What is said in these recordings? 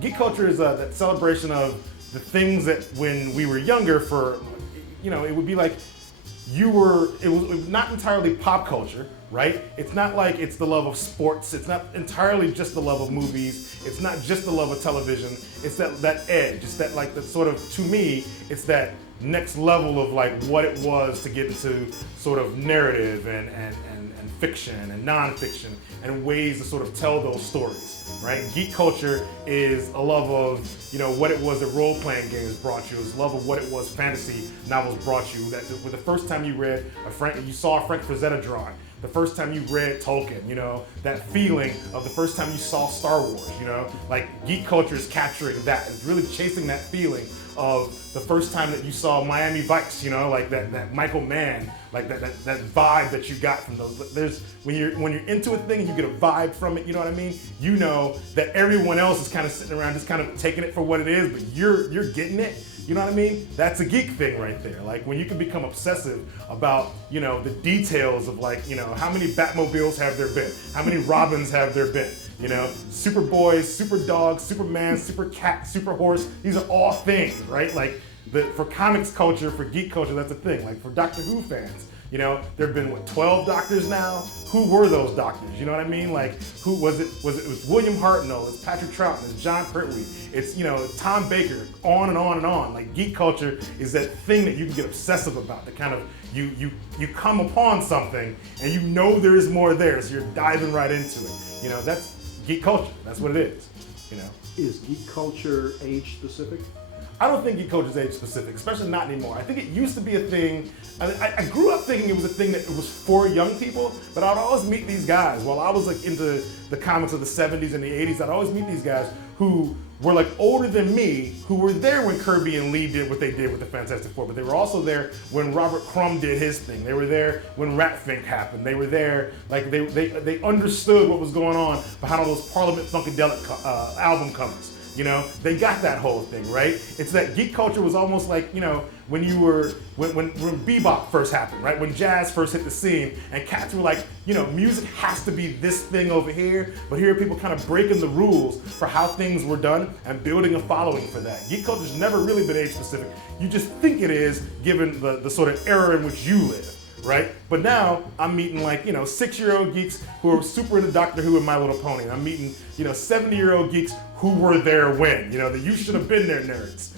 geek culture is that celebration of the things that when we were younger, for, it would be like it was not entirely pop culture, right? It's not like it's the love of sports. It's not entirely just the love of movies. It's not just the love of television. It's that edge. It's that sort of, to me, it's that next level of like what it was to get into sort of narrative and fiction and nonfiction and ways to sort of tell those stories, right? Geek culture is a love of, what it was that role-playing games brought you. It's love of what it was fantasy novels brought you. That with the first time you read you saw a Frank Frazetta drawing, the first time you read Tolkien, that feeling of the first time you saw Star Wars, like geek culture is capturing that. It's really chasing that feeling of the first time that you saw Miami Vice, like that Michael Mann, like that vibe that you got from those. There's when you're into a thing and you get a vibe from it, you know what I mean? You know that everyone else is kind of sitting around just kind of taking it for what it is, but you're getting it. You know what I mean? That's a geek thing right there. Like when you can become obsessive about, the details of like, how many Batmobiles have there been? How many Robins have there been? Superboy, Super Dog, Superman, Super Cat, Super Horse, these are all things, right? Like for comics culture, for geek culture, that's a thing. Like for Doctor Who fans, there have been 12 doctors now? Who were those doctors? You know what I mean? Like who was it? It was William Hartnell, it's Patrick Troughton, it's John Pertwee, it's Tom Baker, on and on and on. Like geek culture is that thing that you can get obsessive about, that kind of you come upon something and there is more there, so you're diving right into it. That's geek culture. That's what it is. Is geek culture age specific? I don't think geek culture is age specific, especially not anymore. I think it used to be a thing. I grew up thinking it was a thing that it was for young people, but I'd always meet these guys while I was like into the comics of the 70s and the 80s. I'd always meet these guys who were like older than me, who were there when Kirby and Lee did what they did with the Fantastic Four, but they were also there when Robert Crumb did his thing. They were there when Ratfink happened. They were there, like they understood what was going on behind all those Parliament Funkadelic album covers. They got that whole thing, right? It's that geek culture was almost like, when bebop first happened, right? When jazz first hit the scene and cats were like, music has to be this thing over here, but here are people kind of breaking the rules for how things were done and building a following for that. Geek culture's never really been age specific. You just think it is given the sort of era in which you live. Right? But now I'm meeting like, 6-year-old geeks who are super into Doctor Who and My Little Pony. And I'm meeting, 70-year-old geeks who were there when, the you should have been there nerds.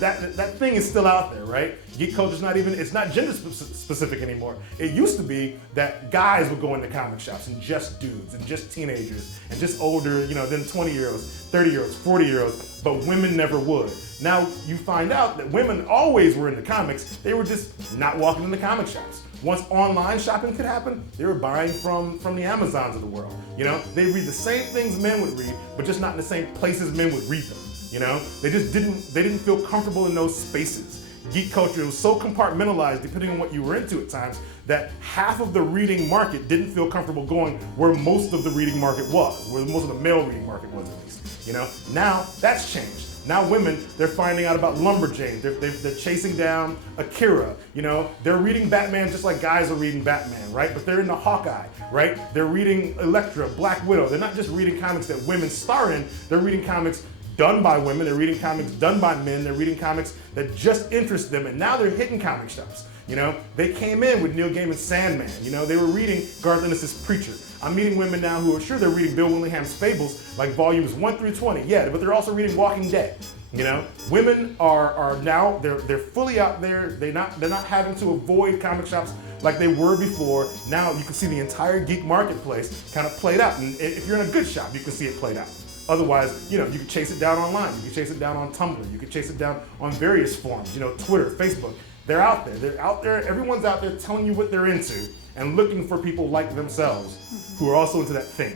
That thing is still out there, right? Geek culture's it's not gender specific anymore. It used to be that guys would go into comic shops and just dudes and just teenagers and just older, than 20-year-olds, 30-year-olds, 40-year-olds, but women never would. Now you find out that women always were into comics, they were just not walking into comic shops. Once online shopping could happen, they were buying from the Amazons of the world. They read the same things men would read, but just not in the same places men would read them. They just didn't feel comfortable in those spaces. Geek culture was so compartmentalized, depending on what you were into at times, that half of the reading market didn't feel comfortable going where most of the reading market was, where most of the male reading market was at least. Now that's changed. Now women, they're finding out about Lumberjane. They're chasing down Akira. They're reading Batman just like guys are reading Batman, right? But they're into Hawkeye, right? They're reading Elektra, Black Widow. They're not just reading comics that women star in. They're reading comics done by women. They're reading comics done by men. They're reading comics that just interest them. And now they're hitting comic shops. They came in with Neil Gaiman's Sandman. They were reading Garth Ennis's Preacher. I'm meeting women now who are sure they're reading Bill Willingham's Fables, like volumes 1 through 20. Yeah, but they're also reading Walking Dead. Women are now they're fully out there. They're not having to avoid comic shops like they were before. Now you can see the entire geek marketplace kind of played out. And if you're in a good shop, you can see it played out. Otherwise, you can chase it down online. You can chase it down on Tumblr. You can chase it down on various forums. Twitter, Facebook. They're out there. They're out there. Everyone's out there telling you what they're into and looking for people like themselves who are also into that thing.